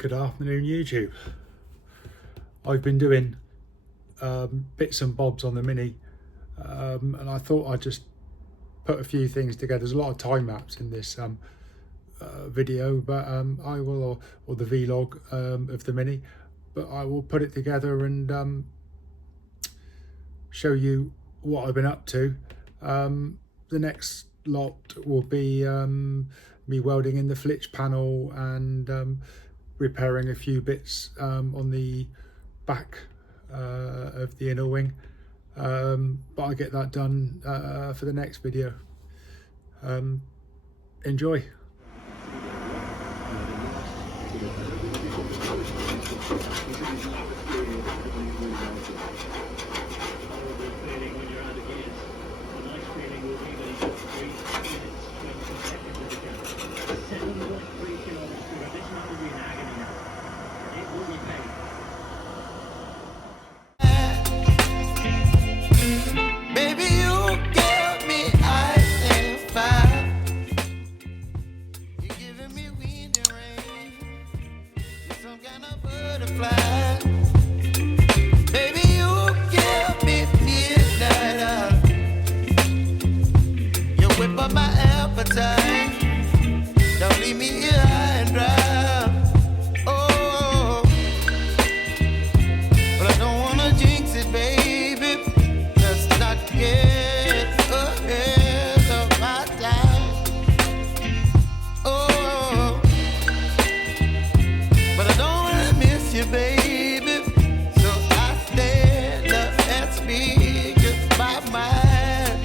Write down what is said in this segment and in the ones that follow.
Good afternoon, YouTube. I've been doing bits and bobs on the Mini, and I thought I'd just put a few things together. There's a lot of time lapse in this video, but I will, or the vlog of the Mini, but I will put it together and show you what I've been up to. The next lot will be me welding in the flitch panel and repairing a few bits on the back of the inner wing, but I'll get that done for the next video. Enjoy. Don't leave me here high and dry. Oh, but I don't wanna jinx it, baby. Let's not get ahead of my time. Oh, but I don't wanna miss you, baby. So I stand up and speak just my mind.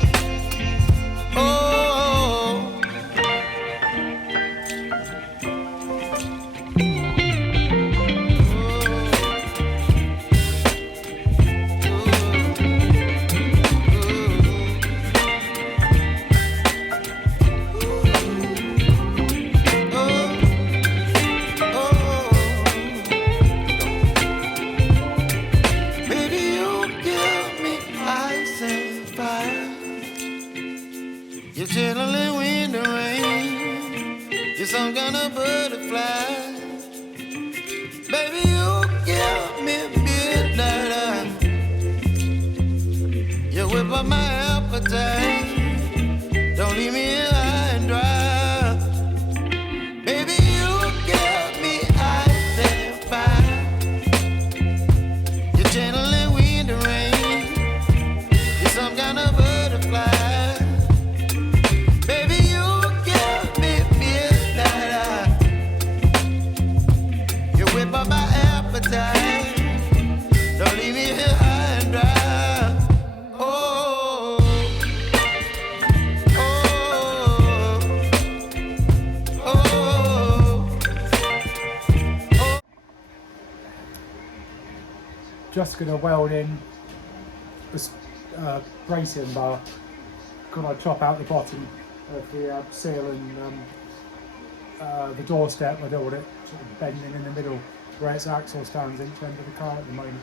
Oh. You're chilling in the rain. You're some kind of butterfly. Baby, you give me midnight. You whip up my appetite. Don't leave me here high and dry. Baby, you give me ice and fire. You're channeling wind and rain. You're some kind of butterfly. Don't leave me here high and dry. Oh, oh, oh, oh. Just gonna weld in this bracing bar. Gonna chop out the bottom of the sill and the doorstep. I don't want it sort of bending in the middle where its axle stands each end of the car at the moment.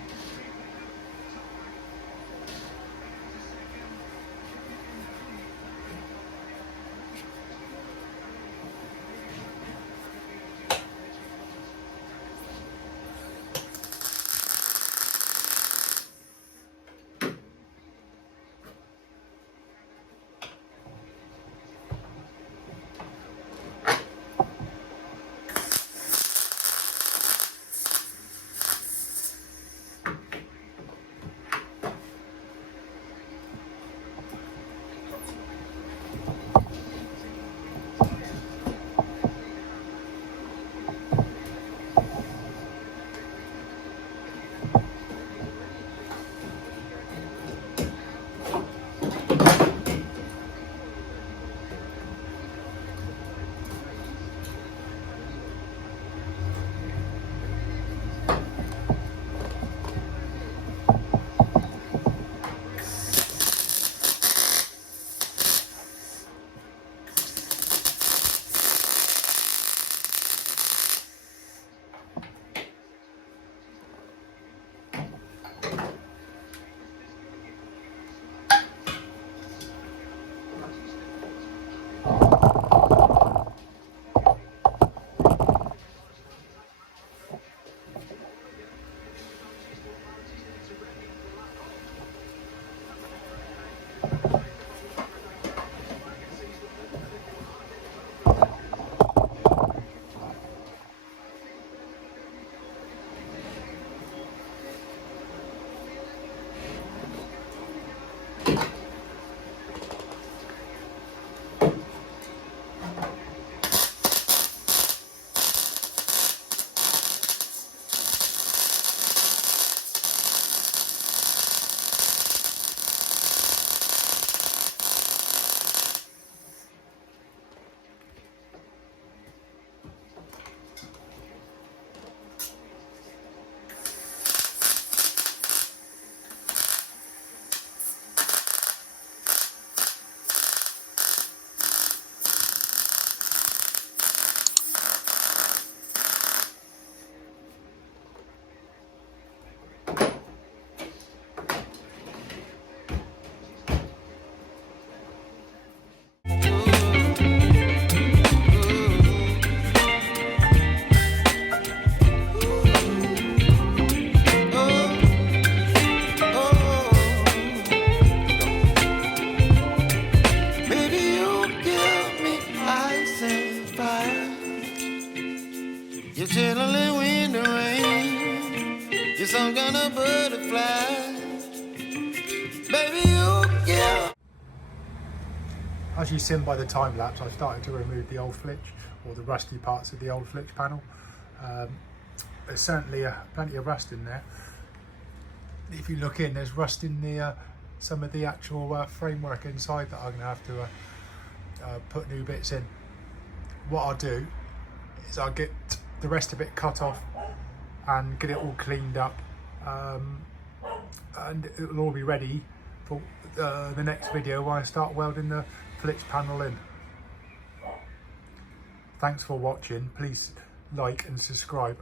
some kind of butterfly. Baby, you give. As you've seen by the time lapse, I've started to remove the old flitch, or the rusty parts of the old flitch panel. There's certainly plenty of rust in there. If you look in, there's rust in the some of the actual framework inside that I'm going to have to put new bits in. What I'll do is I'll get the rest of it cut off and get it all cleaned up, and it'll all be ready for the next video when I start welding the flitch panel in. Thanks for watching. Please like and subscribe.